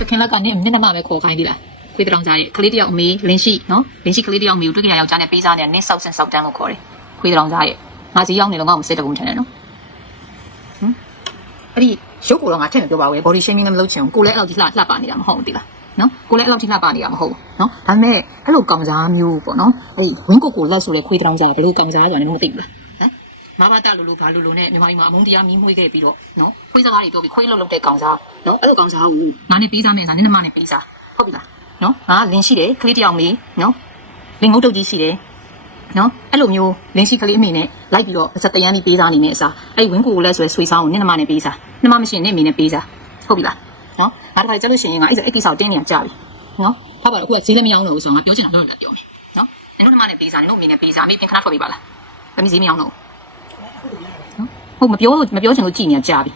တခင်လက်ကနေမျက်နှာမှပဲခေါ်ခိုင်းသေးလားခွေးတောင်ကြားရဲ့ကလေးတယောက်အမေလင်းရှိနော်လင်းရှိကလေးတယောက်အမေကိုတွေ့ကြရယောက်ျားနဲ့ပေးစားနေနင်းဆောက်စင်ဆောက်တန်းလို့ခေါ်တယ်ခွေးတောင်ကြားရဲ့ငါစီရောက်နေတော့ငါ့ကိုစစ်တကုန်းထင်တယ်နော်ဟမ်အဲ့ဒီရုပ်ကိုတော့ငါထင်မပြောပါဘူး body shaming လည်းမလုပ်ချင်ဘူးကိုလည်းအဲ့လောက်ကြီးလှလှပနေတာမဟုတ်ဘူးတိလားနော်ကိုလည်းအဲ့လောက်ကြီးလှပနေတာမဟုတ်ဘူးနော်ဒါပေမဲ့အဲ့လိုကောင်စားမျိုးပေါ့နော်အဲ့ဒီဝင်းကိုကိုလက်ဆိုတဲ့ခွေးတောင်ကြားဘယ်လိုကောင်စားဆိုတာလည်းမသိဘူးလားဟ မ်မဘာတာလူလူဘာလူလူနဲ့မြန်မာပြည်မှာအမုန်းတရားမီးမွေးခဲ့ပြီးတော့နော်ခွေးစကားတွေပြောပြီးခွေးလုံးလုံးတဲ့ကောင်စားနော်အဲ့လိုကောင်စားကိုငါနဲ့ပေးစားမယ်စားနင်းနမနဲ့ပေးစားဟုတ်ပြီလားနော်ငါလင်းရှိတယ်ကလေးတစ်ယောက်မေးနော်လင်ငုတ်တုတ်ကြီးရှိတယ်နော်အဲ့လိုမျိုးလင်းရှိကလေးအမေနဲ့လိုက်ပြီးတော့စက်တရမ်းပြီးပေးစားနေတဲ့အစားအဲ့ဒီဝင်းကိုကိုလည်းဆိုရယ်ဆွေဆောင်ကိုနင်းနမနဲ့ပေးစားနင်းမမရှိရင်နင်းအမေနဲ့ပေးစားဟုတ်ပြီလားနော်ငါတခါကြက်လို့ရှိရင်ငါအဲ့အဲ့ကိစ္စကိုတင်းနေရကြပြီနော်ဖတ်ပါတော့အခုကဈေးလည်းမရောက်တော့ဘူးဆိုတော့ငါပြောချင်တာတော့လည်းပြောမယ်နော်နင်တို့နင်းမနဲ့ပေးစားနင်တို့အမေနဲ့ပေးစားအမေပြင်ခဏထွက်ပေးပါလားမမီဈေးမရောက်တော့ဘူး ဟုတ်မပြောမပြောချင်လို့ကြည်နေကြပြီ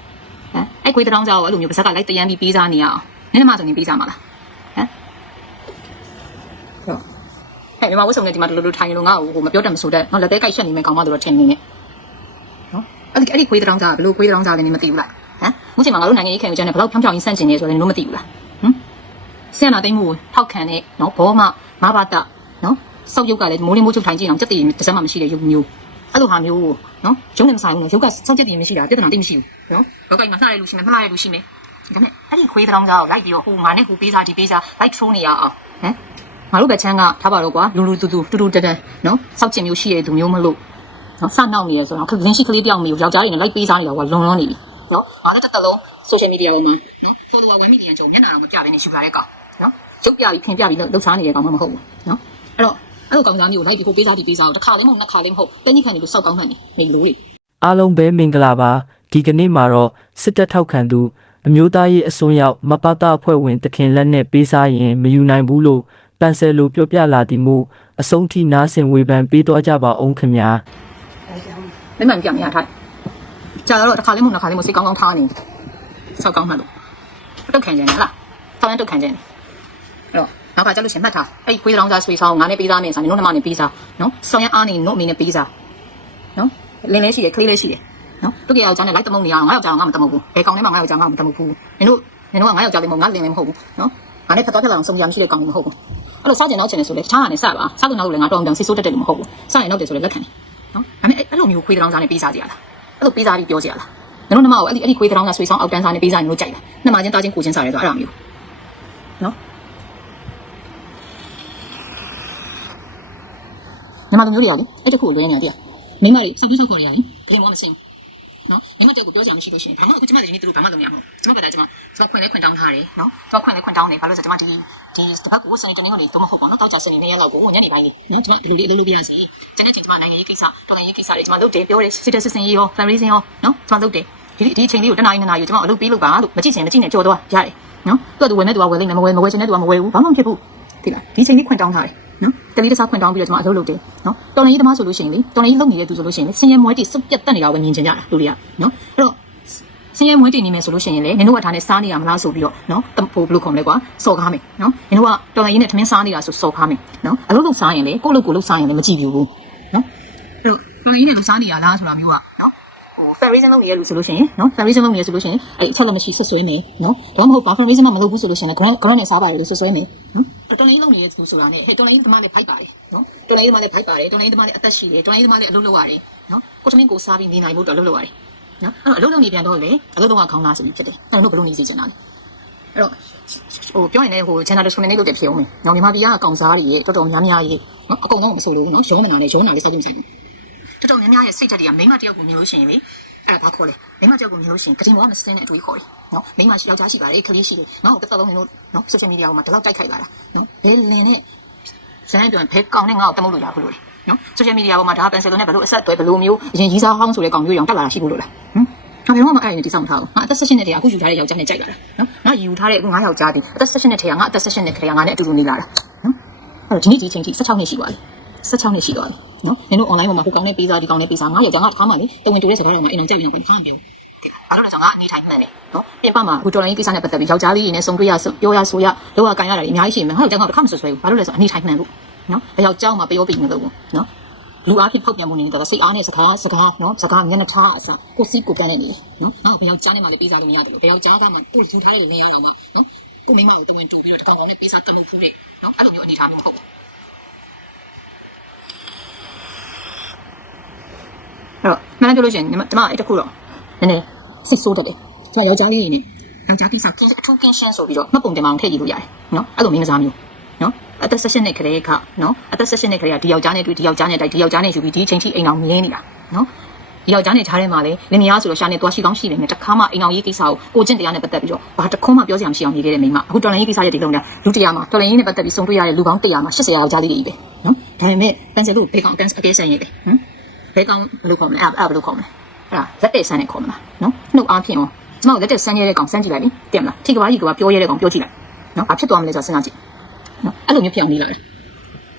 ဟမ်အဲ့ခွေးတောင်ကြောက်အဲ့လိုမျိုးပါဇက်ကလိုက်တရမ်းပြီးပေးစားနေရအောင်နည်းနည်းမှဆိုရင်ပေးစားမှာလားဟမ်ဟုတ်ဟဲ့ဒီမှာဝတ်စုံနဲ့ဒီမှာလိုလိုထိုင်နေလို့ငါ့ကိုဟိုမပြောတတ်မဆိုတတ်ငါလက်သေးကြိုက်ရှက်နေမယ်ကောင်မတို့တော့ထင်နေနေနော်အဲ့ဒီအဲ့ဒီခွေးတောင်ကြောက်ဘယ်လိုခွေးတောင်ကြောက်လဲနေမသိဘူးလားဟမ်မှုချိန်မှာငါတို့နိုင်ငံရေးခံယူချက်နဲ့ဘယ်လောက်ဖြောင်းဖြောင်းကြီးဆန့်ကျင်နေဆိုတော့လည်းမသိဘူးလားဟမ်ဆင်နာသိမ့်မှုကိုထောက်ခံတဲ့နော်ဘောမမဘာတနော်စောက်ရုပ်ကလည်းမိုးလင်းမိုးချုပ်ထိုင်ကြည့်အောင်စက်တည်တစ်စက်မှမရှိတဲ့ရုပ်မျိုး အဲ့လိုဟာမျိုးကိုနော်ရုံးနေမဆိုင်ဘူးနော်ရုပ်ကစောက်ချက်တည်မရှိတာပြဿနာတိတ်မရှိဘူးနော်ဘောက်ကင်မှာလှရတဲ့လူရှိမယ်မလှရတဲ့လူရှိမယ်ဒါပေမဲ့အဲ့ဒီခွေးတောင်ကြားကိုလိုက်ပြီးတော့ဟိုငါနဲ့ဟိုပေးစားဒီပေးစားလိုက်ထိုးနေရအောင်ဟမ်ငါတို့ဘက်ချမ်းကထားပါတော့ကွာလူလူတူတူတူတူတက်တက်နော်စောက်ချင်မျိုးရှိတဲ့သူမျိုးမလို့နော်စနောက်နေရဆိုတော့ခလင်းရှိကလေးတယောက်မျိုးယောက်ျားတွေနဲ့လိုက်ပေးစားနေတာကွာလွန်လွန်နေပြီနော်ငါလည်းတစ်သက်လုံး social media ပေါ်မှာနော် follower 1 million ကျော်မျက်နှာတော့မပြဘဲနဲ့ယူလာတဲ့ကောင်နော်ရုပ်ပြပြီးဖင်ပြပြီးလှုပ်ရှားနေတဲ့ကောင်မှမဟုတ်ဘူးနော်အဲ့တော့အဲ့ လိုကောင်သားမျိုးကိုလိုက်ပြီးဟိုပေးစားဒီပေးစားကိုတစ်ခါလေးမဟုတ်နှစ်ခါလေးမဟုတ်တင်းကြီးခံနေလို့စောက်ကောင်းမှန်နေမိလို့လေအားလုံးပဲမင်္ဂလာပါဒီကနေ့မှာတော့စစ်တပ်ထောက်ခံသူအမျိုးသားရေးအစွန်းရောက်မပတာအဖွဲ့ဝင်တခင်လက်နဲ့ပေးစားရင်မယူနိုင်ဘူးလို့ပန်ဆယ်လိုပြောပြလာသည်မို့အဆုံးထိနားဆင်ဝေဖန်ပေးတော့ကြပါအောင်ခင်ဗျာမိမ့်မှန်ပြမရထိုင်ကြာတော့တစ်ခါလေးမဟုတ်နှစ်ခါလေးမစိတ်ကောင်းကောင်းထားနေစောက်ကောင်းမှန်လို့တုတ်ခံကြတယ်ဟလားဆောင်းရင်တုတ်ခံကြတယ်အဲ့တော့ နောက်ကကြလို့ရှင်မှတ်ထားအဲ့ဒီခွေးတောင်စားဆွေဆောင်ငါနဲ့ပေးစားမယ်ဆိုရင်တို့နှမနဲ့ပေးစားနော်ဆောင်းရင်အားနေတို့အမေနဲ့ပေးစားနော်လင်းလေးရှိတယ်ကလေးလေးရှိတယ်နော်တုတ်ကြယောက်ျားနဲ့လိုက်တမုံနေရအောင်ငါယောက်ျားငါမတမုံဘူးဘယ်ကောင်နဲ့မှငါယောက်ျားငါမတမုံဘူးနင်တို့နင်တို့ကငါယောက်ျားလေးမဟုတ်ငါလင်းလေးမဟုတ်ဘူးနော်ငါနဲ့ဖတ်တော့ဖတ်လာအောင်စုံရမရှိတဲ့ကောင်မဟုတ်ဘူးအဲ့လိုစားကြင်နောက်ချင်တယ်ဆိုလေတခြားကနေစပါစားကုန်နောက်လည်းငါတော့အောင်စီဆိုးတက်တယ်လို့မဟုတ်ဘူးစားရင်နောက်တယ်ဆိုလေလက်ခံတယ်နော်ဒါပေမဲ့အဲ့လိုမျိုးခွေးတောင်စားနဲ့ပေးစားကြရလားအဲ့လိုပေးစားပြီးပြောကြရလားနင်တို့နှမကိုအဲ့ဒီအဲ့ဒီခွေးတောင်ကဆွေဆောင်အောက်တန်းစားနဲ့ပေးစားနေလို့ကြိုက်လားနှမချင်းတာချင်းကိုချင်းစားရဲဆိုအဲ့ဒါမျိုး ညီမတို့မျိုးတွေကလေအဲ့တခုကိုလွဲနေတာတည်းမိမတွေစောက်ပြစောက်ခေါ်တွေရတယ်ကလေးမောမစင်နော်မိမတက်ကိုပြောကြမှရှိလို့ရှိရင်ဘာမှအခုကျမလည်းဒီနေ့သူတို့ဘာမှလုပ်နေရမှာမဟုတ်ကျမကလည်းကျမကျမခွင့်လဲခွင့်တောင်းထားတယ်နော်ကျမခွင့်လဲခွင့်တောင်းတယ်ဘာလို့လဲဆိုတော့ကျမဒီဒီတစ်ပတ်ကိုစနေတနင်္ဂနွေတော့မဟုတ်ပါတော့တောက်ကြစနေနေ့ရက်လောက်ကိုညနေပိုင်းလေးနော်ကျမဒီလိုလေးအလုပ်လုပ်ပြရစီကျန်တဲ့ချိန်ကျမနိုင်ငံရေးကိစ္စတော်လိုင်းရေးကိစ္စတွေကျမလုပ်တယ်ပြောတယ်စစ်တဲ့စစ်စင်ရေးရော fundraising ရောနော်ကျမလုပ်တယ်ဒီဒီအချိန်လေးကိုတနားရီနားရီကျမအလုပ်ပေးလို့ပါလို့မကြည့်ချင်မကြည့်နဲ့ကြော်တော့ရတယ်နော်သူကသူဝယ်နေသူကဝယ်လိမ့်မယ်မဝယ်မဝယ်ချင်တဲ့သူကမဝယ်ဘူးဘာမှမဖြစ်ဘူးဒီလားဒီချိန်လေးခွင့်တောင်းထားတယ် နော်တလေးတစားခွင့်တောင်းပြီးတော့ကျမအလုပ်လုပ်တယ်နော်တော်လိုင်းရေးသမားဆိုလို့ရှိရင်လေတော်လိုင်းရေးလုပ်နေတဲ့သူဆိုလို့ရှိရင်လေစင်ရဲမွဲတိစုပ်ပြတ်တက်နေတာကိုပဲမြင်ချင်ကြတာလူတွေကနော်အဲ့တော့စင်းရဲမွေးတင်နေမယ်ဆိုလို့ရှိရင်လေနင်တို့ကဒါနဲ့စားနေရမလားဆိုပြီးတော့နော်တဟိုဘယ်လိုခေါ်မလဲကွာစော်ကားမယ်နော်နင်တို့ကတော်လိုင်းရင်းနဲ့ထမင်းစားနေတာဆိုစော်ကားမယ်နော်အလုပ်လုပ်စားရင်လေကိုယ့်လုပ်ကိုယ်လုပ်စားရင်လည်းမကြည့်ဘူးနော်အဲ့တော့တော်လိုင်းရင်းနဲ့လုပ်စားနေရလားဆိုတာမျိုးကနော်ဟို federation လုပ်နေရလို့ဆိုလို့ရှိရင်နော် federation လုပ်နေရဆိုလို့ရှိရင်အဲ့အချက်လက်မရှိဆွဆွဲမယ်နော်ဒါမှမဟုတ် federation မလုပ်ဘူးဆိုလို့ရှိရင် grant grant နဲ့စားပါတယ်လို့ဆွဆွဲမယ်နော်တော်လိုင်းလုပ်နေရသူဆိုတာနဲ့ဟဲ့တော်လိုင်းသမားလည်းဖိုက်ပါတယ်နော်တော်လိုင်းသမားလည်းဖိုက်ပါတယ်တော်လိုင်းသမားလည်းအသက်ရှိတယ်တော်လိုင်းသမားလည်းအလုပ်လုပ်ရတယ်နော်ကိုသမင်းကိုစားပြီးနေနိုင်ဖို့တော့အလုပ်လုပ်ရတယ်နော်အဲ့တော့အလုပ်လုပ်နေပြန်တော့လေအလုပ်တော့ခေါင်းလာစီဖြစ်တယ်အဲ့တော့ဘယ်လိုနေစီချင်တာလဲအဲ့တော့ဟိုပြောရင်လည်းဟို gender discriminate လုပ်တဲ့ဖြစ်အောင်မယ်။နောက်မြန်မာပြည်ကအကောင်စားတွေရဲ့တော်တော်များများရဲ့နော်အကုန်လုံးမဆိုလို့နော်ရောမနာနဲ့ရောနာလေးစောက်ကြည့်ဆိုင်ဘူး။ တော်တော်များများရဲ့စိတ်ဓာတ်တွေကမိန်းမတယောက်ကိုမြင်လို့ရှိရင်လေအဲ့ဒါဘာခေါ်လဲမိန်းမတယောက်ကိုမြင်လို့ရှိရင်ကတိမောကမစင်းတဲ့အတွေ့ခေါ်တယ်နော်မိန်းမရှိယောက်ျားရှိပါတယ်ကလေးရှိတယ်ငါ့ကိုတစ်သက်လုံးနေလို့နော် social media ပေါ်မှာဒီလောက်တိုက်ခိုက်လာတာနော်ဘယ်လင်နဲ့ဇန်ပြောရင်ဘယ်ကောင်နဲ့ငါ့ကိုတမုတ်လို့ရဘူးလို့လေနော် social media ပေါ်မှာဒါပန်ဆယ်လုံးနဲ့ဘယ်လိုအဆက်အသွယ်ဘယ်လိုမျိုးအရင်ရီးစားဟောင်းဆိုတဲ့ကောင်မျိုးရောင်တက်လာတာရှိဘူးလို့လားဟမ်။ငါဘယ်တော့မှအဲ့ဒါနဲ့တိစောင့်ထားဘူး။ငါအသက်16နှစ်တည်းကအခုယူထားတဲ့ယောက်ျားနဲ့ကြိုက်လာတာနော်။ငါယူထားတဲ့အခု9ယောက်ျားဒီအသက်16နှစ်တည်းကငါအသက်16နှစ်ခရေကငါနဲ့အတူတူနေလာတာနော်။အဲ့တော့ဒီနေ့ဒီအချိန်ထိ16နှစ်ရှိသွားပြီ။16နှစ်ရှိသွားပြီ နော်။နင်တို့ online ပေါ်မှာဟိုကောင်နဲ့ပေးစားဒီကောင်နဲ့ပေးစားငါယောက်ျားငါတစ်ခါမှလေတဝင်တူတဲ့စကားတော့ငါအိမ်အောင်ကြိုက်ပြီးတော့ဘာမှမပြောဘူး။ဘာလို့လဲဆိုတော့ငါအနေထိုင်မှန်တယ်နော်။ပြင်ပမှာအခုတော်လိုင်းကိစ္စနဲ့ပတ်သက်ပြီးယောက်ျားလေးတွေနဲ့ဆုံတွေ့ရပြောရဆိုရလောကကန်ရတာတွေအများကြီးရှိမယ်။ငါယောက်ျားငါတစ်ခါမှဆွဆွဲဘူး။ဘာလို့လဲဆိုတော့အနေထိုင်မှန်လို့နော်။ဘယ်ယောက်ျားမှပြောပြီးမလို့ဘူးနော်။လူအားဖြင့်ဖောက်ပြန်မှုနေတော့စိတ်အားနဲ့စကားစကားနော်စကားမျက်နှာထားအစကိုစီကိုကန်းနေနေနော်ငါ့ကိုဘယ်ယောက်ကြားနေမှလည်းပေးစားလို့မရတယ်လို့ဘယ်ယောက်ကြားကမှကိုယူထားတဲ့နေရာတော့မှနော်ကိုမိမကိုတဝင်တူပြီးတော့တကောင်ကောင်နဲ့ပေးစားတမှုဖူးတဲ့နော်အဲ့လိုမျိုးအနေထားမျိုးမဟုတ်ဘူး တော့မှန်တယ်ပြောလို့ရှိရင်ညီမကျမအဲ့တခုတော့နည်းနည်းစိတ်ဆိုးတတ်တယ်ကျမယောက်ျားလေးနေနဲ့ယောက်ျားကိစ္စကင်းအထူးကင်းရှင်းဆိုပြီးတော့မှတ်ပုံတင်မအောင်ထည့်ကြည့်လို့ရတယ်နော်အဲ့လိုမင်းကစားမျိုးနော်အသက်16နှစ်ခရေခနော်အသက်16နှစ်ခရေကဒီယောက်ျားနဲ့တွေ့ဒီယောက်ျားနဲ့တိုက်ဒီယောက်ျားနဲ့ယူပြီးဒီအချိန်ထိအိမ်အောင်မြင်နေတာနော်ဒီယောက်ျားနဲ့ခြားထဲမှာလေလင်မယားဆိုတော့ရှာနေသွားရှိကောင်းရှိနေတယ်တခါမှအိမ်အောင်ရေးကိစ္စကိုကိုကျင့်တရားနဲ့ပတ်သက်ပြီးတော့ဘာတစ်ခုမှပြောစရာမရှိအောင်နေခဲ့တဲ့မိန်းမအခုတော်လိုင်းရေးကိစ္စရဲ့ဒီလုံးကလူတရားမှာတော်လိုင်းရေးနဲ့ပတ်သက်ပြီးစုံတွေ့ရတဲ့လူပေါင်း100မှာ80ယောက်ျားလေးတွေပဲနော်ဒါပေမဲ့ပန်ဆယ်လို့ဘေကောင်အကန်အကဲဆန်ရေးတယ်ဟမ် ဘေကောင်ဘယ်လိုခေါ်မလဲအဲ့အဲ့ဘယ်လိုခေါ်မလဲအဲ့ဒါလက်တဲ့ဆန်နဲ့ခေါ်မလားနော်နှုတ်အားဖြင့်ရောကျမတို့လက်တဲ့ဆန်ရဲတဲ့ကောင်စမ်းကြည့်လိုက်လေတင်မလားထိကဘာကြီးကပြောရဲတဲ့ကောင်ပြောကြည့်လိုက်နော်ဘာဖြစ်သွားမလဲဆိုတော့စဉ်းစားကြည့်နော်အဲ့လိုမျိုးဖြစ်အောင်နေလာတယ်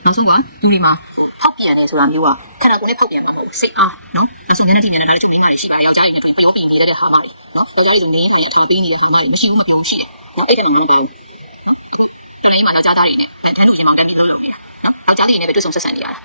နောက်ဆုံးကလူတွေမှာဖောက်ပြန်တယ်ဆိုတာမျိုးကခန္ဓာကိုယ်နဲ့ဖောက်ပြန်မှာမဟုတ်ဘူးစိတ်အားနော်နောက်ဆုံးမျက်နှာထိမျက်နှာဒါလည်းချုပ်မိန်းမတွေရှိပါတယ်ယောက်ျားတွေနဲ့တွေ့ပြောပြီးနေတဲ့ဟာမတွေနော်ယောက်ျားတွေဆိုနေနေအထာပေးနေတဲ့ဟာမတွေမရှိဘူးမပြောဘူးရှိတယ်နော်အဲ့ဒါမှမဟုတ်ဘူးတော်လေးမှာယောက်ျားသားတွေနဲ့တန်းလို့ရေမောင်တန်းပြီးလှုပ်လှုပ်နေတာနော်ယောက်ျားလေးတွေနဲ့ပဲတွေ့ဆုံဆက်ဆံနေရတာ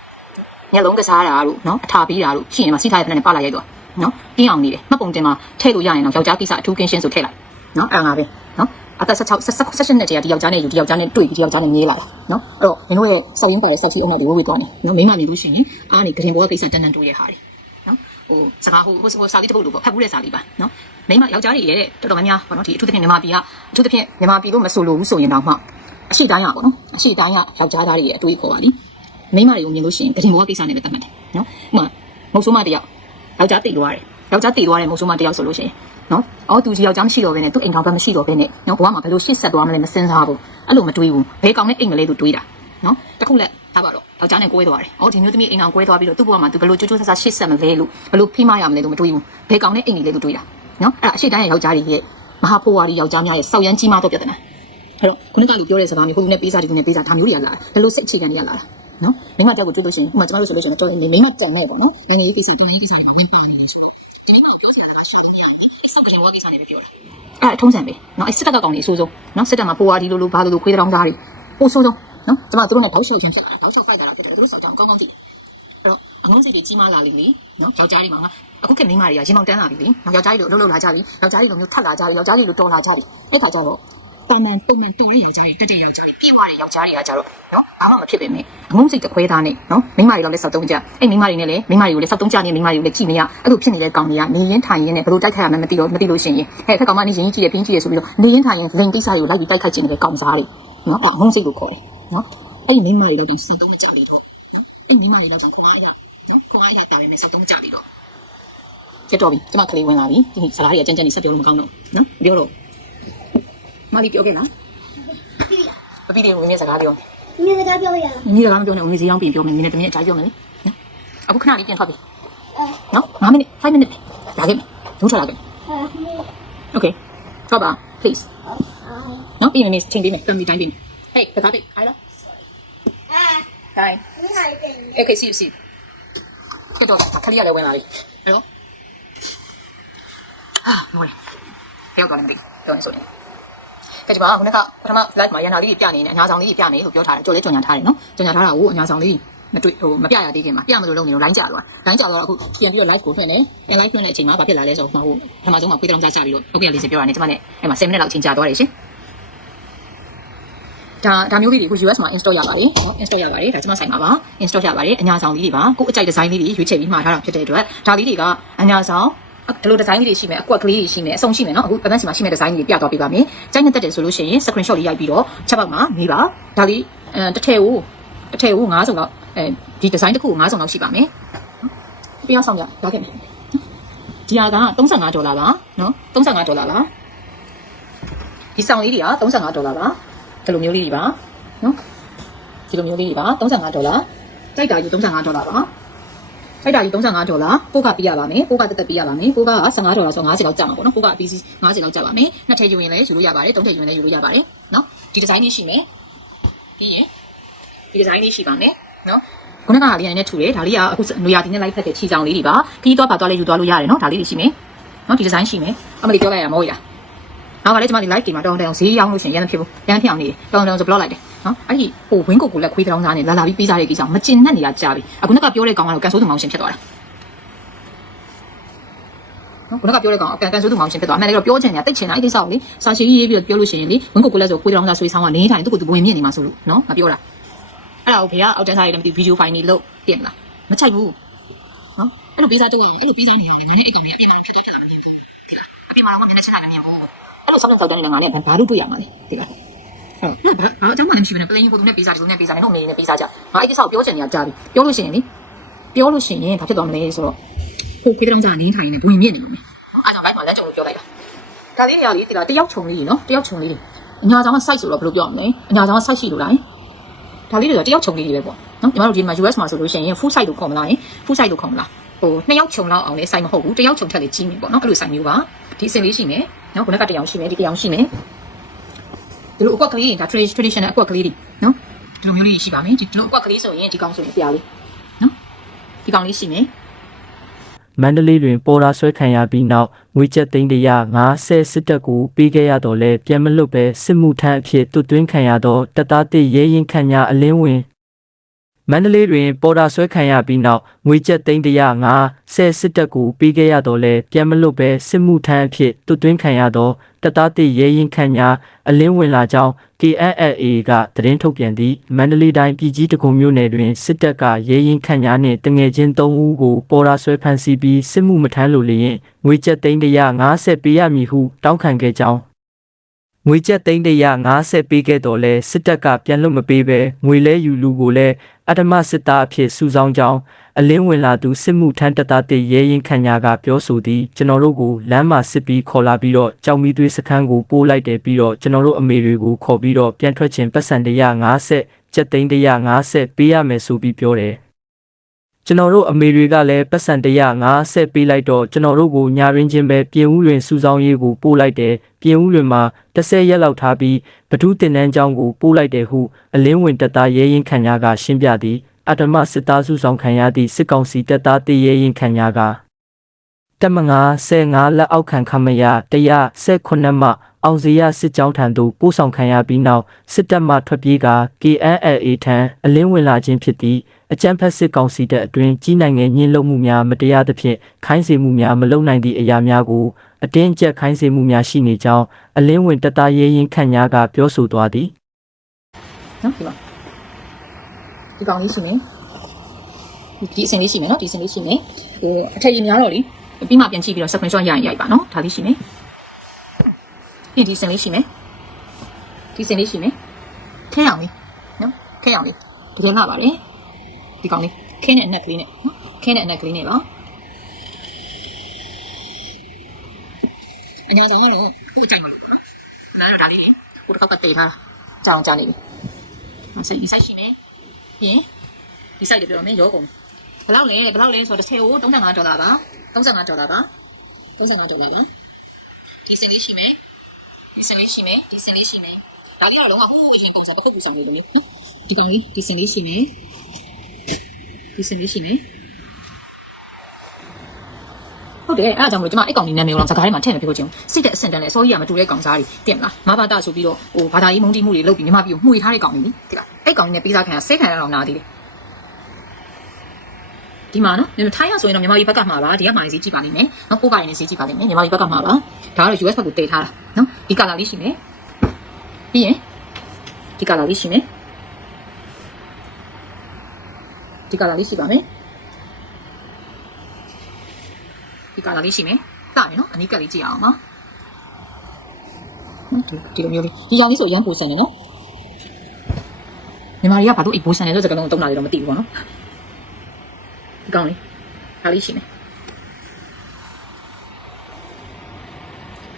ညလုံးကစားတာတို့နော်အထာပေးတာတို့ရှိရင်မှစီးထားတဲ့ဖက်နဲ့ပလာရိုက်တော့နော်ပြင်းအောင်နေတယ်မှတ်ပုံတင်မှာထည့်လို့ရရင်တော့ယောက်ျားကိစ္စအထူးကင်းရှင်းဆိုထည့်လိုက်နော်အဲ့ဒါငါပဲနော်အသက်16 16နှစ်တည်းကဒီယောက်ျားနဲ့ယူဒီယောက်ျားနဲ့တွေ့ပြီးဒီယောက်ျားနဲ့မြေးလာတာနော်အဲ့တော့မင်းတို့ရဲ့စောက်ရင်းပါတဲ့စောက်ချီအုံနောက်တွေဝေးဝေးသွားနေနော်မိမမြင်လို့ရှိရင်အားနေဂရင်ဘောကိစ္စတန်းတန်းတိုးရဟာတွေနော်ဟိုစကားဟိုဟိုဟိုစာလေးတစ်ပုဒ်လို့ပေါ့ဖတ်ဘူးတဲ့စာလေးပါနော်မိမယောက်ျားတွေရဲ့တော်တော်များများပေါ့နော်ဒီအထူးသဖြင့်မြန်မာပြည်ကအထူးသဖြင့်မြန်မာပြည်လို့မဆိုလို့ဘူးဆိုရင်တော့မှအရှိတိုင်းရပေါ့နော်အရှိတိုင်းရယောက်ျားသားတွေရဲ့အတွေးခေါ်ပါလိမိ မတွေကိုမြင်လို့ရှိရင်ဂရင်ဘောကိစ္စနဲ့ပဲတတ်မှတ်တယ်နော်ဥပမာမုတ်ဆိုးမတယောက်ယောက်ျားတိတ်သွားတယ်ယောက်ျားတိတ်သွားတယ်မုတ်ဆိုးမတယောက်ဆိုလို့ရှိရင်နော်အော်သူကြီးယောက်ျားမရှိတော့ဘဲနဲ့သူ့အိမ်ထောင်ဘက်မရှိတော့ဘဲနဲ့နော်ဘဝမှာဘယ်လိုရှစ်ဆက်သွားမလဲမစင်စားဘူးအဲ့လိုမတွေးဘူးဘဲကောင်နဲ့အိမ်ကလေးသူတွေးတာနော်တခုလက်ထားပါတော့ယောက်ျားနဲ့ကိုွေးသွားတယ်အော်ဒီမျိုးသမီးအိမ်အောင်ကိုွေးသွားပြီးတော့သူ့ဘဝမှာသူဘယ်လိုကြိုးကြိုးဆဆရှစ်ဆက်မလဲလို့ဘယ်လိုဖိမရမလဲလို့မတွေးဘူးဘဲကောင်နဲ့အိမ်ကလေးသူတွေးတာနော်အဲ့ဒါအရှိတိုင်းရဲ့ယောက်ျားတွေရဲ့မဟာဖိုးဝါဒီယောက်ျားများရဲ့စောက်ရမ်းကြီးမားတော့ပြဿနာအဲ့တော့ခုနကလူပြောတဲ့စကားမျိုးဟိုလူနဲ့ပေးစားဒီလူနဲ့ပေးစားဒါမျိုးတွေကလာတယ်ဘယ်လိုစိတ်အခြေခံတွေကလာတာ နော်မိမတက်ကိုတွေ့လို့ရှိရင်ဥပမာကျမတို့ဆိုလို့ရှိရင်တော့မိမတန်မဲ့ပေါ့နော်နိုင်ငံရေးကိစ္စတန်ရေးကိစ္စတွေမှာဝင်ပါနေလေဆိုတော့ဒီမိမကိုပြောစရာကရှာလို့မရဘူးအဲ့ဆောက်ကလေးဝါကိစ္စတွေပဲပြောတာအဲ့အထုံးစံပဲနော်အဲ့စစ်တပ်ကကောင်တွေအဆိုးဆုံးနော်စစ်တပ်မှာပိုဝါဒီလိုလိုဘာလိုလိုခွေးတောင်သားတွေပိုဆိုးဆုံးနော်ကျမတို့နဲ့တောက်လျှောက်ချင်းဖြစ်လာတာတောက်လျှောက်ဖိုက်တာဖြစ်တယ်သူတို့စောက်ကြောင်ကောင်းကောင်းသိတယ်အဲ့တော့အငုံးစိတ်တွေကြီးမားလာလိမ့်မယ်နော်ယောက်ျားတွေမှာငါအခုခေတ်မိန်းမတွေကရင်မောင်တန်းလာပြီလေနော်ယောက်ျားတွေလိုလှုပ်လှုပ်လာကြပြီယောက်ျားတွေလိုမျိုးထက်လာကြပြီယောက်ျားတွေလိုတော်လာကြပြီအဲ့ခါကျတော့ တာမန်ပုံမှန်တော်တဲ့ယောက်ျားတွေတက်တဲ့ယောက်ျားတွေပြေးသွားတဲ့ယောက်ျားတွေကကြတော့နော်ဘာမှမဖြစ်ပေမဲ့အငုံးစိတ်တစ်ခွဲသားနဲ့နော်မိန်းမတွေတော့လည်းစောက်တုံးကြအဲ့မိန်းမတွေနဲ့လည်းမိန်းမတွေကိုလည်းစောက်တုံးကြနေမိန်းမတွေကိုလည်းကြည့်နေရအဲ့လိုဖြစ်နေတဲ့ကောင်တွေကနေရင်ထိုင်ရင်နဲ့ဘယ်လိုတိုက်ခိုက်ရမလဲမသိတော့မသိလို့ရှိရင်ဟဲ့ဖက်ကောင်မနေရင်ကြည့်ရပြင်းကြည့်ရဆိုပြီးတော့နေရင်ထိုင်ရင်လိန်ကိစ္စတွေကိုလိုက်ပြီးတိုက်ခိုက်ခြင်းတဲ့ကောင်စားတွေနော်အဲ့အငုံးစိတ်ကိုခေါ်တယ်နော်အဲ့မိန်းမတွေတော့စောက်တုံးမကြပြီတော့နော်အဲ့မိန်းမတွေတော့ခွန်အားရနော်ခွန်အားရတာပဲနဲ့စောက်တုံးကြပြီတော့ကျတော့ပြီကျမကလေးဝင်လာပြီဒီစကားတွေကကြမ်းကြမ်းနေဆက်ပြောလို့မကောင်းတော့နော်ပြောတော့ မလေးပြောခဲ့လားပပီတွေကိုမင်းနဲ့စကားပြောမယ်မင်းစကားပြောရလားမင်းစကားမပြောနဲ့မင်းစီအောင်ပြင်ပြောမယ်မင်းနဲ့တမင်းအချားပြောမယ်လေနော်အခုခဏလေးပြန်ထွက်ပြီနော်9မိနစ်5မိနစ်ပဲလာခဲ့မယ်ဒုထွက်လာခဲ့โอเคထွက်ပါ please နော်ပြင်မယ်ချိန်ပေးမယ်ပြန်ပြီးတိုင်းပေးမယ် hey စကားပေးခိုင်းလားအဲခိုင်းโอเค see you see ကဲတော့ခလေးရလဲဝင်လာလိမ့်နော်အာမော်ရောက်သွားလိမ့်မယ်တော့ဆိုရင် ကဲဒီမှာခုနကပထမ live မှာရန်နာလေးပြနေတယ်အညာဆောင်လေးပြနေလို့ပြောထားတယ်ကြော်လေးကြော်ညာထားတယ်နော်ကြော်ညာထားတာကိုအညာဆောင်လေးမတွေ့ဟိုမပြရသေးခင်မှာပြမလို့လုပ်နေလို့ line ကျသွား line ကျသွားတော့အခုပြန်ပြီးတော့ live ကိုဖွင့်တယ်ပြန် live ဖွင့်တဲ့အချိန်မှာဘာဖြစ်လာလဲဆိုတော့ဟိုပထမဆုံးမှာခွေးတောင်စားချပြီးတော့ဟုတ်ကဲ့လေးစီပြောတာနဲ့ကျမနဲ့အဲ့မှာ7မိနစ်လောက်အချိန်ကြာသွားတယ်ရှင်ဒါဒါမျိုးလေးတွေအခု US မှာ install ရပါတယ်နော် install ရပါတယ်ဒါကျွန်မဆိုင်မှာပါ install ရပါတယ်အညာဆောင်လေးတွေပါကိုအကြိုက်ဒီဇိုင်းလေးတွေရွေးချယ်ပြီးမှာထားတာဖြစ်တဲ့အတွက်ဒါလေးတွေကအညာဆောင် ဒီလိုဒီဇိုင်းလေးတွေရှိမယ်အကွက်ကလေးတွေရှိမယ်အစုံရှိမယ်နော်အခု event စီမှာရှိမယ့်ဒီဇိုင်းလေးတွေပြသွားပေးပါမယ်ကြိုက်နေတတ်တယ်ဆိုလို့ရှိရင် screenshot လေးရိုက်ပြီးတော့ချက်ပေါက်မှာမေးပါဒါလေးအဲတစ်ထည့်ကိုတစ်ထည့်ကို9စုံလောက်အဲဒီဒီဇိုင်းတစ်ခုကို9စုံလောက်ရှိပါမယ်ပြရဆောင်ကြရခဲ့မယ်ဒီဟာက35ဒေါ်လာပါနော်35ဒေါ်လာပါဒီဆောင်လေးတွေက35ဒေါ်လာပါဒီလိုမျိုးလေးတွေပါနော်ဒီလိုမျိုးလေးတွေပါ35ဒေါ်လာတိုက်တာယူ35ဒေါ်လာပါ တိုက်တာယူ35ဒေါ်လာပို့ကပေးရပါမယ်ပို့ကတက်တက်ပေးရပါမယ်ပို့က15ဒေါ်လာဆို50လောက်ကျမှာပေါ့နော်ပို့ကအပီးစီ50လောက်ကျပါမယ်နှစ်ထည့်ယူရင်လည်းယူလို့ရပါတယ်သုံးထည့်ယူရင်လည်းယူလို့ရပါတယ်နော်ဒီဒီဇိုင်းလေးရှိမယ်ပြီးရင်ဒီဒီဇိုင်းလေးရှိပါမယ်နော်ခုနကလေးနဲ့ထူတယ်ဒါလေးကအခုနွေရာသီနဲ့လိုက်ဖက်တဲ့ခြေဆောင်လေးတွေပါခီးသွားပါသွားလဲယူသွားလို့ရတယ်နော်ဒါလေးတွေရှိမယ်နော်ဒီဒီဇိုင်းရှိမယ်အမလေးပြောလိုက်ရမဟုတ်ရနောက်ပါလေကျွန်မဒီ live game မှာတောင်းတောင်းဈေးရောင်းလို့ရှိရင်ရမ်းမဖြစ်ဘူးရမ်းဖြစ်အောင်နေတောင်းတောင်းဆို block လိုက်တယ် နော်အဲ့ဒီဟိုဝင်းကိုကိုလက်ခွေးတောင်းသားနဲ့လာလာပြီးပေးစားတဲ့ကိစ္စမကျင်နဲ့နေရကြပြီအခုနကပြောတဲ့ကောင်ကတော့ကန်ဆိုးသူမောင်ရှင်ဖြစ်သွားတာနော်ခုနကပြောတဲ့ကောင်အကန်ကန်ဆိုသူမောင်ရှင်ဖြစ်သွားအမှန်တကယ်တော့ပြောချင်တယ်တိတ်ချင်တာအဲ့ဒီကိစ္စကိုလေစာရှည်ရေးပြီးတော့ပြောလို့ရှိရင်လေဝင်းကိုကိုလက်ဆိုကိုတောင်သားဆွေးဆောင်ကနေထိုင်သူ့ကိုသူဝင်မြင့်နေမှာဆိုလို့နော်မပြောတာအဲ့ဒါကိုဖေကအောက်တန်းစားရည်လည်းမသိဗီဒီယိုဖိုင်နေလို့ပြင်လားမချိုက်ဘူးနော်အဲ့လိုပေးစားတော့အောင်အဲ့လိုပေးစားနေအောင်လေငါနဲ့အဲ့ကောင်ကြီးအပြင်မှာတော့ဖြစ်တော့ဖြစ်လာမမြင်ဘူးဒီလားအပြင်မှာတော့မျက်နှာချင်းလာမမြင်ဘူးအဲ့လိုဆောင်းနေဆောက်တန်းနေတဲ့ငါနဲ့ဘာလို့တွေ့ရမှာလဲဒီလား ဟုတ်ဘာဘာအကြောင်းမှလည်းမရှိဘူးနဲ့ပလိန်ကိုသူနဲ့ပေးစားဒီလိုနဲ့ပေးစားနေတော့မေးနေပေးစားကြငါအဲ့ဒီဆောက်ပြောချင်နေတာကြားပြီပြောလို့ရှိရင်လေပြောလို့ရှိရင်ဘာဖြစ်သွားမလဲဆိုတော့ဟိုခေတ္တလုံးစားနေထိုင်နေဘဝင်မြင့်နေမှာမယ်အားကြောင့် live မှာလမ်းကြုံလို့ပြောလိုက်တာဒါလေးတွေကလေဒီလားတယောက်ခြုံလေးနော်တယောက်ခြုံလေးအညာဆောင်က site ဆိုတော့ဘယ်လိုပြောရမလဲအညာဆောင်က site ရှိလို့လားဒါလေးတွေကတယောက်ခြုံလေးတွေပဲပေါ့နော်ညီမတို့ဒီမှာ US မှာဆိုလို့ရှိရင် full site လို့ခေါ်မလား full site လို့ခေါ်မလားဟိုနှစ်ယောက်ခြုံလောက်အောင်လေ site မဟုတ်ဘူးတယောက်ခြုံထက်လေကြီးနေပေါ့နော်အဲ့လို site မျိုးပါဒီအစင်လေးရှိမယ်နော်ခုနကတယောက်ရှိမယ်ဒီတယောက်ရှိမယ် ဒီလိုအကွက်ကလေးဒါ traditional အကွက်ကလေးတွေနော်ဒီလိုမျိုးလေးရှိပါမယ်ဒီလိုအကွက်ကလေးဆိုရင်ဒီကောင်ဆိုရင်ပြားလေးနော်ဒီကောင်လေးရှိမယ်မန္တလေးတွင်ပေါ်ရာဆွဲခံရပြီးနောက်ငွေကျပ်သိန်းတရာ90စစ်တပ်ကိုပေးခဲ့ရတော့လဲပြန်မလွတ်ပဲစစ်မှုထမ်းအဖြစ်တွတ်သွင်းခံရတော့တပ်သားတစ်ရဲရင်ခန့်ညာအလင်းဝင်မန္တလေးတွင်ပေါ်ရာဆွဲခံရပြီးနောက်ငွေကျပ်သိန်းတရာ90စစ်တပ်ကိုပေးခဲ့ရတော့လဲပြန်မလွတ်ပဲစစ်မှုထမ်းအဖြစ်တွတ်သွင်းခံရတော့ တပ်သားတစ်ရဲရင်ခန့်ညာအလင်းဝင်လာကြောင်း KNLA ကသတင်းထုတ်ပြန်သည့်မန္တလေးတိုင်းပြည်ကြီးတကုံမြို့နယ်တွင်စစ်တပ်ကရဲရင်ခန့်ညာနှင့်တငယ်ချင်း3ဦးကိုပေါ်ရာဆွဲဖမ်းဆီးပြီးစစ်မှုမထမ်းလို့လျင်ငွေကျပ်သိန်း150ပေးရမည်ဟုတောင်းခံခဲ့ကြောင်းငွေကျပ်သိန်း150ပေးခဲ့တော့လဲစစ်တပ်ကပြန်လွတ်မပေးဘဲငွေလဲယူလူကိုလဲအတ္တမစစ်သားအဖြစ်စုဆောင်းကြောင်း အလင်းဝင်လာသူစစ်မှုထမ်းတပ်သားတစ်ရဲရင်ခန့်ညာကပြောဆိုသည်ကျွန်တော်တို့ကိုလမ်းမှာစစ်ပြီးခေါ်လာပြီးတော့ကြောင်မီသွေးစခန်းကိုပို့လိုက်တယ်ပြီးတော့ကျွန်တော်တို့အမေတွေကိုခေါ်ပြီးတော့ပြန်ထွက်ခြင်းပတ်စံ150ကျပ်သိန်း150ပေးရမယ်ဆိုပြီးပြောတယ်ကျွန်တော်တို့အမေတွေကလည်းပတ်စံ150ပေးလိုက်တော့ကျွန်တော်တို့ကိုညာရင်းချင်းပဲပြင်ဦးတွင်စုဆောင်းရေးကိုပို့လိုက်တယ်ပြင်ဦးတွင်မှာ30ရက်လောက်ထားပြီးဘဒုတင်တန်းကျောင်းကိုပို့လိုက်တယ်ဟုအလင်းဝင်တပ်သားရဲရင်ခန့်ညာကရှင်းပြသည် အတ္တမစစ်သားစုဆောင်ခံရသည့်စစ်ကောင်စီတပ်သားတရဲရင်ခန့်ညာကတက်မငါ15လက်အောက်ခံခမရ118မှအောင်စရစစ်ကြောင်းထံသို့ပို့ဆောင်ခံရပြီးနောက်စစ်တပ်မှထွက်ပြေးက KNLA ထံအလင်းဝင်လာခြင်းဖြစ်သည့်အကြမ်းဖက်စစ်ကောင်စီတပ်အတွင်းကြီးနိုင်ငံညှဉ်းလုပ်မှုများမတရားသဖြင့်ခိုင်းစေမှုများမလုပ်နိုင်သည့်အရာများကိုအတင်းအကျပ်ခိုင်းစေမှုများရှိနေကြောင်းအလင်းဝင်တပ်သားရဲရင်ခန့်ညာကပြောဆိုသွားသည်နော်ဒီမှာ ဒီကောင်လေးရှိမယ်ဒီအစင်လေးရှိမယ်နော်ဒီအစင်လေးရှိမယ်ဟိုအထက်ရည်များတော့လေပြီးမှပြန်ကြည့်ပြီးတော့ screenshot ရရင်ရိုက်ပါနော်ဒါလေးရှိမယ်ပြီးဒီအစင်လေးရှိမယ်ဒီအစင်လေးရှိမယ်ခဲအောင်လေးနော်ခဲအောင်လေးတကယ်လာပါလေဒီကောင်လေးခဲနဲ့အနက်ကလေးနဲ့နော်ခဲနဲ့အနက်ကလေးနဲ့ပါအညာဆောင်ကတော့ဟိုကြိုက်မလို့ပေါ့နော်နားတော့ဒါလေးလေဟိုတစ်ခါကတေထားတာကြောင်ကြနေပြီစိတ်ဒီ site ရှိမယ် ပြီးရင်ဒီ site တွေပြောမယ်ရောကုန်ဘယ်လောက်လဲဘယ်လောက်လဲဆိုတော့တစ်ထည့်ကို35ဒေါ်လာပါ35ဒေါ်လာပါ35ဒေါ်လာပါဒီစင်လေးရှိမယ်ဒီစင်လေးရှိမယ်ဒီစင်လေးရှိမယ်ဒါလေးကတော့လုံးဝဟိုးအရင်ပုံစံပခုတ်ပူဆောင်နေလို့လေနော်ဒီကောင်လေးဒီစင်လေးရှိမယ်ဒီစင်လေးရှိမယ်ဟုတ်တယ်အဲ့ဒါကြောင့်မလို့ကျွန်မအဲ့ကောင်လေးနာမည်ကိုတော့စကားထဲမှာထည့်မပြောချင်ဘူးစိတ်တဲ့အဆင့်တန်းလဲအစိုးရမတူတဲ့ကောင်စားတွေတင်မလားမဘာတာဆိုပြီးတော့ဟိုဘာသာရေးမုန်းတီးမှုတွေလုပ်ပြီးမြမပြီးမှုေထားတဲ့ကောင်လေးနိတိလား အဲ့ကောင်လေးနဲ့ပေးစားခံရစိတ်ခံရအောင်နာသေးတယ်ဒီမှာနော်မြန်မာထိုင်းရဆိုရင်တော့မြန်မာပြည်ဘက်ကမှာပါဒီကမှာရေးကြည့်ပါလိမ့်မယ်နော်ပို့ပါရင်လည်းရေးကြည့်ပါလိမ့်မယ်မြန်မာပြည်ဘက်ကမှာပါဒါကတော့ US ဘက်ကိုတည်ထားတာနော်ဒီကလာလေးရှိမယ်ပြီးရင်ဒီကလာလေးရှိမယ်ဒီကလာလေးရှိပါမယ်ဒီကလာလေးရှိမယ်လှမယ်နော်အနီးကပ်လေးကြည့်အောင်ပါဒီလိုမျိုးလေးဒီရောင်လေးဆိုရမ်းပူဆန်နေနော် မြန်မာတွေကဘာလို့အိပိုးဆန်နေဆိုစကားလုံးတုံးတာတွေတော့မသိဘူးပေါ့နော်ဒီကောင်းလေးဒါလေးရှိမယ်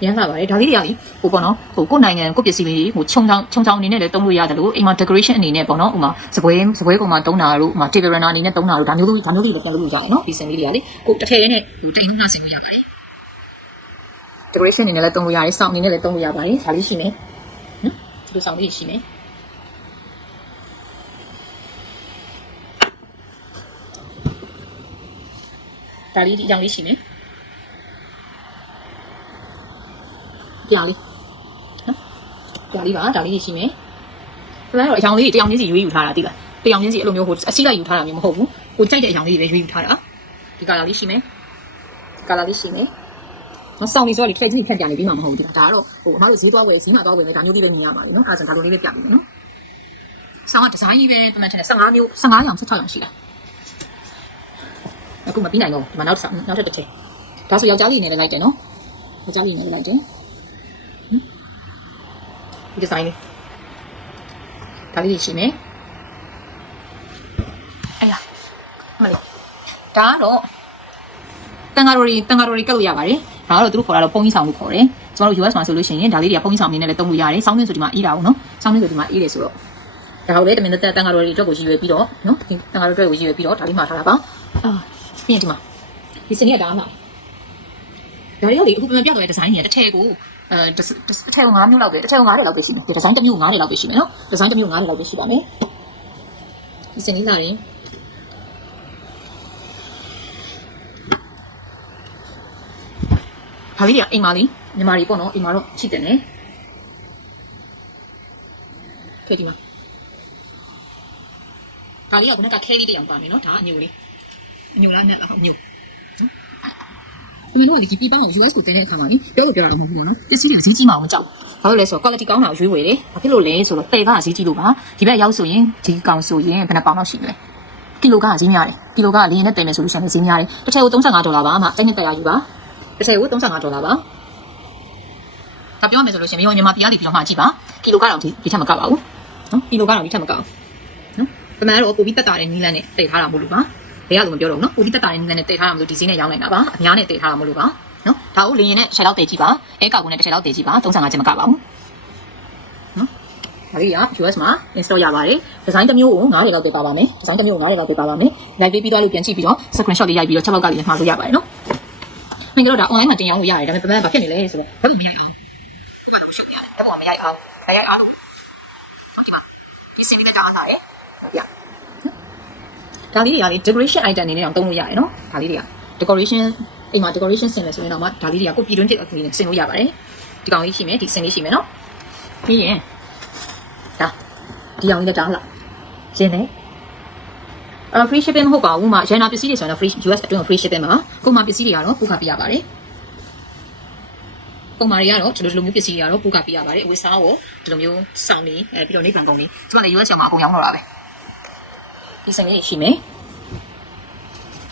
ရမ်းလာပါတယ်ဒါလေးတွေကလေဟိုပေါ့နော်ဟိုကိုယ်နိုင်ငံကိုယ်ပစ္စည်းလေးဟိုခြုံချောင်းခြုံချောင်းအနေနဲ့လည်းတုံးလို့ရတယ်လို့အိမ်မှာ decoration အနေနဲ့ပေါ့နော်ဥမာစပွဲစပွဲကောင်မှာတုံးတာတို့ဥမာ table runner အနေနဲ့တုံးတာတို့ဒါမျိုးလိုဒါမျိုးလေးလည်းပြန်လုပ်လို့ရတယ်နော်ဒီစင်လေးတွေကလေကိုတစ်ထည်နဲ့ဟိုတိမ်လုံးနှဆင်လို့ရပါတယ် decoration အနေနဲ့လည်းတုံးလို့ရတယ်စောင်းအနေနဲ့လည်းတုံးလို့ရပါတယ်ဒါလေးရှိမယ်နော်ဒီလိုစောင်းလေးရှိမယ် ဒါလေးဒီအကြောင်းလေးရှိမယ်ပြားလေးနော်ပြားလေးပါဒါလေးရှိမယ်ဒါလည်းတော့အကြောင်းလေးတယောင်ချင်းစီရွေးယူထားတာတိလားတယောင်ချင်းစီအဲ့လိုမျိုးဟိုအစီလိုက်ယူထားတာမျိုးမဟုတ်ဘူးကိုကြိုက်တဲ့အကြောင်းလေးတွေပဲရွေးယူထားတာဒီကာလာလေးရှိမယ်ကာလာလေးရှိမယ်နော်စောင်းနေဆိုတော့လေထည့်ချင်းဖြတ်ပြနေပြီးမှမဟုတ်ဘူးဒီကဒါကတော့ဟိုအမတို့ဈေးသွားဝယ်ဈေးမှာသွားဝယ်မယ်ဒါမျိုးလေးပဲမြင်ရပါလိမ့်နော်အဲဒါဆိုဒါလိုလေးလေးပြပြီးမယ်နော်စောင်းကဒီဇိုင်းကြီးပဲပုံမှန်ထင်တယ်15မျိုး15ရောင်16ရောင်ရှိတာအ ခုမပြီးနိုင်တော့ဒီမှာနောက်တစ်နောက်ထပ်တစ်ထည့်ဒါဆိုယောက်ျားလေးနေလည်းလိုက်တယ်နော်ယောက်ျားလေးနေလည်းလိုက်တယ်ဟင်ဒီဒီဇိုင်းလေးဒါလေးရှိမယ်အဲ့ရမလေးဒါကတော့တန်ဃာတော်တွေတန်ဃာတော်တွေကတ်လို့ရပါတယ်။ဒါကတော့သူတို့ခေါ်တာတော့ပုံကြီးဆောင်လို့ခေါ်တယ်။ကျွန်တော်တို့ US မှာဆိုလို့ရှိရင်ဒါလေးတွေကပုံကြီးဆောင်အနေနဲ့လည်းသုံးလို့ရတယ်။စောင်းနေဆိုဒီမှာအေးတာဟုတ်နော်။စောင်းနေဆိုဒီမှာအေးတယ်ဆိုတော့ဒါဟုတ်လေတမင်သက်တန်ဃာတော်တွေအတွက်ကိုရည်ရွယ်ပြီးတော့နော်ဒီတန်ဃာတော်အတွက်ကိုရည်ရွယ်ပြီးတော့ဒါလေးမှာထားတာပါ။အာ ပြီးရင်ဒီမှာဒီစနေကဒါမှဒါတွေကလေအခုပြန်ပြတော့တဲ့ဒီဇိုင်းကြီးကတစ်ထည်ကိုအဲတစ်ထည်ကို9မျိုးလောက်ပဲတစ်ထည်ကို9တယ်လောက်ပဲရှိမယ်ဒီဒီဇိုင်းတစ်မျိုး9တယ်လောက်ပဲရှိမယ်နော်ဒီဇိုင်းတစ်မျိုး9တယ်လောက်ပဲရှိပါမယ်ဒီစနေလာရင်ဒါလေးတွေကအိမ်မာလေးညီမတွေပေါ့နော်အိမ်မာတော့ရှိတယ်နဲ့ခဲ့ဒီမှာဒါလေးကခုနကခဲလေးတစ်ယောက်ပါမယ်နော်ဒါကအညိုလေးအ ညိုလားနဲ့လားအညိုနော်ဒီမှာတော့ဒီပြည်ပန်းကို US ကိုတင်တဲ့အခါမှာလေပြောလို့ပြောတာတော့မဟုတ်ဘူးနော်ပစ္စည်းတွေဈေးကြီးမှအောင်ကြောက်ဘာလို့လဲဆိုတော့ quality ကောင်းတာကိုရွေးဝယ်တယ်ဘာဖြစ်လို့လဲဆိုတော့တဲ့ကဈေးကြီးလို့ပါဒီဘက်ရောက်ဆိုရင်ဒီကောင်ဆိုရင်ဘယ်နှပေါင်လောက်ရှိမလဲကီလိုကဈေးများတယ်ကီလိုကလေးနဲ့တင်မယ်ဆိုလို့ရှိရင်ဈေးများတယ်တစ်ထည်ကို35ဒေါ်လာပါအမတိုက်နဲ့တက်ရယူပါတစ်ထည်ကို35ဒေါ်လာပါဒါပြောမယ်ဆိုလို့ရှိရင်မြန်မာမြန်မာပြည်ကနေပြီးတော့မှကြည့်ပါကီလိုကတော့ဒီဒီထက်မကပါဘူးနော်ကီလိုကတော့ဒီထက်မကဘူးနော်ပမာတော့ပိုပြီးတက်တာတဲ့နီးလန်းနဲ့တည်ထားတာမို့လို့ပါ ဘယ်ရလို့မပြောတော့ဘူးနော်ပိုပြီးတက်တာတဲ့နီးလန်းနဲ့တည်ထားတာမို့လို့ဒီဈေးနဲ့ရောင်းနိုင်တာပါအများနဲ့တည်ထားတာမို့လို့ပါနော်ဒါကိုလင်းရင်နဲ့တစ်ချက်လောက်တည်ကြည့်ပါအဲကောက်ကုန်နဲ့တစ်ချက်လောက်တည်ကြည့်ပါ35ချက်မကပါဘူးနော်ဒါလေးက US မှာ install ရပါတယ်ဒီဇိုင်းတစ်မျိုးကို9ရက်လောက်တည်ပါပါမယ်ဒီဇိုင်းတစ်မျိုးကို9ရက်လောက်တည်ပါပါမယ် live ပေးပြီးသွားလို့ပြန်ကြည့်ပြီးတော့ screenshot လေးရိုက်ပြီးတော့ချက်ပေါက်ကလေးမှာလို့ရပါတယ်နော်မင်းတို့ဒါ online မှာတင်ရောင်းလို့ရတယ်ဒါပေမဲ့ဘာဖြစ်နေလဲဆိုတော့ဘာလို့မရအောင်ခုကတော့ရှုပ်ရတယ်ဒါပေါ်မှာမရိုက်အောင်မရိုက်အောင်လို့ဟုတ်ဒီမှာဒီစင်လေးကကြားထားတယ်ရ ဒါလေးတွေကလေ decoration item အနေနဲ့တော့သုံးလို့ရတယ်နော်ဒါလေးတွေက decoration အိမ်မှာ decoration ဆင်လဲဆိုရင်တော့မှဒါလေးတွေကကိုပြည်တွင်းတစ်အကလေးနဲ့ဆင်လို့ရပါတယ်ဒီကောင်လေးရှိမယ်ဒီစင်လေးရှိမယ်နော်ပြီးရင်ဒါဒီအောင်လေးလည်းတားဟုတ်လားရှင်းတယ်အဲ free shipping မဟုတ်ပါဘူးမှာရန်နာပစ္စည်းတွေဆိုရင်တော့ free US အတွင်း free shipping ပါကိုမှပစ္စည်းတွေကတော့ပို့ခပြရပါတယ်ပုံမာတွေကတော့ဒီလိုဒီလိုမျိုးပစ္စည်းတွေကတော့ပို့ခပြရပါတယ်အဝတ်စားကိုဒီလိုမျိုးစောင်းနေအဲပြီးတော့နေဗန်ကုန်နေကျမလည်း US ရောက်မှာအကုန်ရောင်းတော့တာပဲ ဒီစင်လေးရှိမယ်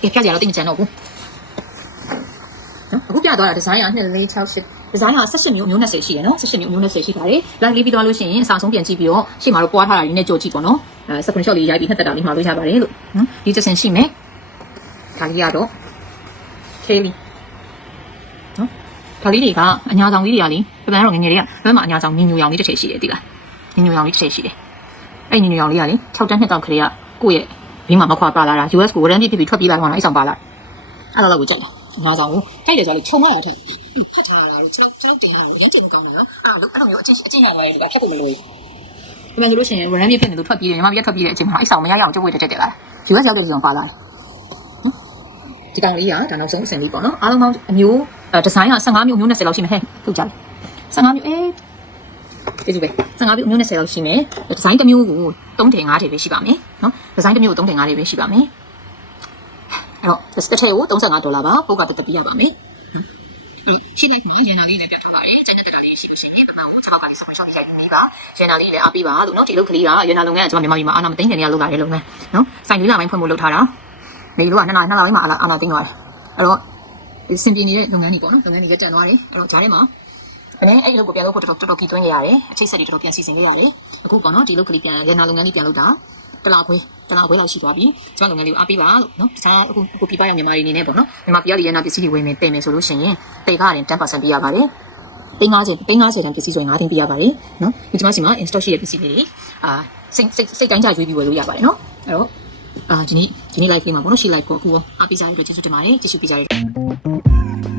ဒီပြကြရတော့တိတ်မကြမ်းတော့ဘူးနော်အခုပြသွားတာဒီဇိုင်းက2 4 6 8ဒီဇိုင်းက18မျိုးမျိုး20ရှိရနော်18မျိုးမျိုး20ရှိပါတယ်။ line လေးပြီးသွားလို့ရှိရင်အစားဆုံးပြန်ကြည့်ပြီးတော့ရှေ့မှာတော့ပွားထားတာလေးနဲ့ကြော်ကြည့်ပေါ့နော်။အဲ screenshot လေးရိုက်ပြီးဖတ်တက်တာလေးမှာလို့ရပါတယ်လို့နော်ဒီတစ်ဆင်ရှိမယ်။ဒါလေးကတော့ Kelly နော်ဒါလေးတွေကအညာဆောင်လေးတွေကလေပပန်းတော့ငယ်ငယ်လေးကဘယ်မှာအညာဆောင်ညင်ညူရောင်လေးတစ်ထည်ရှိတယ်တိလား။ညင်ညူရောင်လေးတစ်ထည်ရှိတယ်။အဲ့ညင်ညူရောင်လေးကလေ6တန်းနှစ်တောင်ခလေးက ကိုယ့်ရဲ့ဘေးမှာမခွာပါလာတာ US ကို warranty ဖြစ်ပြီးထွက်ပြေးလာမှအဲ့ဆောင်ပါလာ။အဲ့လိုတော့ကိုကြိုက်တယ်။ညာဆောင်ကိုကြိုက်တယ်ဆိုတော့လေခြုံရတာထက်ဖတ်ထားတာလို့ကျွန်တော်ကျွန်တော်တင်ထားလို့လည်းတင်လို့ကောင်းတာနော်အဲ့လိုအဲ့လိုမျိုးအချင်းအချင်းဟန်သွားရင်ဒီကဖြတ်ဖို့မလိုဘူးဒီမှာကြလို့ရှိရင် warranty ဖြစ်နေလို့ထွက်ပြေးတယ်ညီမပြထွက်ပြေးတဲ့အချိန်မှာအဲ့ဆောင်မရရအောင်ကြိုးဝေတက်တက်တက်လာ US ရောက်တဲ့စုံပါလာတယ်ဒီကောင်လေးကဒါနောက်ဆုံးအစင်လေးပေါ့နော်အားလုံးပေါင်းအမျိုးဒီဇိုင်းက15မျိုးမျိုး20လောက်ရှိမယ်ဟဲ့ဟုတ်ကြတယ်15မျိုးအေးကျေးဇူးပဲ15မျိုးမျိုး20လောက်ရှိမယ်ဒီဇိုင်းတစ်မျိုးကို3ထည်5ထည်ပဲရှိပါမယ် နော်ဒီဇိုင်းတစ်မျိုးကို3ထည်5ထည်ပဲရှိပါမယ်အဲ့တော့တစ်ထည်ကို35ဒေါ်လာပါပုတ်ကတက်တက်ပြရပါမယ်ရှိလိုက်မှာရန်နာလေးလည်းပြတ်ထားပါတယ်ကျန်တဲ့တက်တာလေးရှိလို့ရှိရင်ပမာကို6ပါးလေး screenshot ရိုက်ပြီးပါရန်နာလေးလည်းအားပေးပါလို့နော်ဒီလုပ်ကလေးကရန်နာလုပ်ငန်းကကျွန်မမြန်မာပြည်မှာအာနာမသိန်းခင်တွေကလုပ်လာတဲ့လုပ်ငန်းနော်စိုင်လေးလာပိုင်းဖွင့်ဖို့လုပ်ထားတာနေလို့ကနှစ်နာနှစ်နာပိုင်းမှာအာနာအာနာသိန်းသွားတယ်အဲ့တော့စင်ပြေနေတဲ့လုပ်ငန်းတွေပေါ့နော်လုပ်ငန်းတွေရက်တန်သွားတယ်အဲ့တော့ဂျားထဲမှာအဲ့အဲ့ဒီလုပ်ကိုပြန်လုပ်ဖို့တော်တော်တော်တော်ကီသွင်းခဲ့ရတယ်အချိတ်ဆက်တွေတော်တော်ပြန်စီစဉ်ခဲ့ရတယ်အခုပေါ့နော်ဒီလုပ်ကလေးပြန်ရန်နာလုပ်ငန်းတွေပြန်လုပ်တာ တလားခွေးတလားခွေးလောက်ရှိသွားပြီကျွန်တော်လုပ်ငန်းလေးကိုအားပေးပါလို့နော်တခြားအခုအခုပြပရမြန်မာတွေအနေနဲ့ပေါ့နော်မြန်မာပြည်ကရန်နာပစ္စည်းတွေဝယ်မယ်တင်မယ်ဆိုလို့ရှိရင်တေကရင်10%ပေးရပါတယ်သိန်း50သိန်း50တန်ပစ္စည်းဆိုရင်9သိန်းပေးရပါတယ်နော်ဒီကျွန်မစီမှာ install ရှိတဲ့ပစ္စည်းတွေအာစိတ်စိတ်စိတ်တိုင်းကြရွေးပြီးဝယ်လို့ရပါတယ်နော်အဲ့တော့အာဒီနေ့ဒီနေ့ live လေးမှာပေါ့နော်ရှေ့ live ကိုအခုအားပေးကြတဲ့အတွက်ကျေးဇူးတင်ပါတယ်ကျေးဇူးပေးကြတဲ့